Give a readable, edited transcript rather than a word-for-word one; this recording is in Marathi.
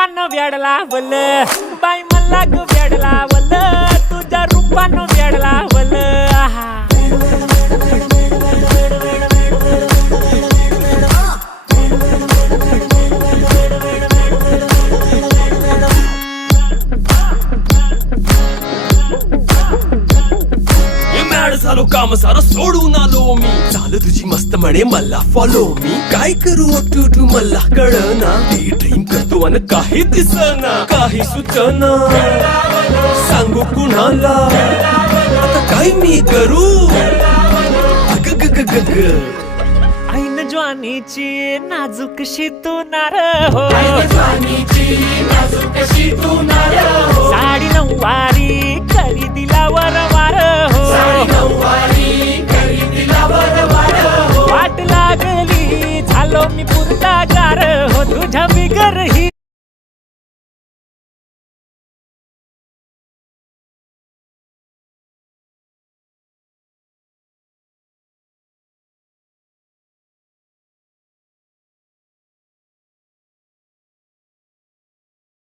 रूपानं वेड लावल बाई मला ग वेड लावल तुझ्या रूपानं वेड लावल झालो काम सारं सोडून आलो मी चाल तुझी मस्त म्हणे मला फॉलो मी काय करू टू मला कळना ड्रीम करतो आणि काही दिसना काही सुचना सांगू कुणाला आता काय मी करू ऐन ज्वानीची नाजूकशी तू नार हो साडी नऊवारी करी दिलावर वार हो वाट लागली झालो मी पुरता गार हो तुझ्या बिगर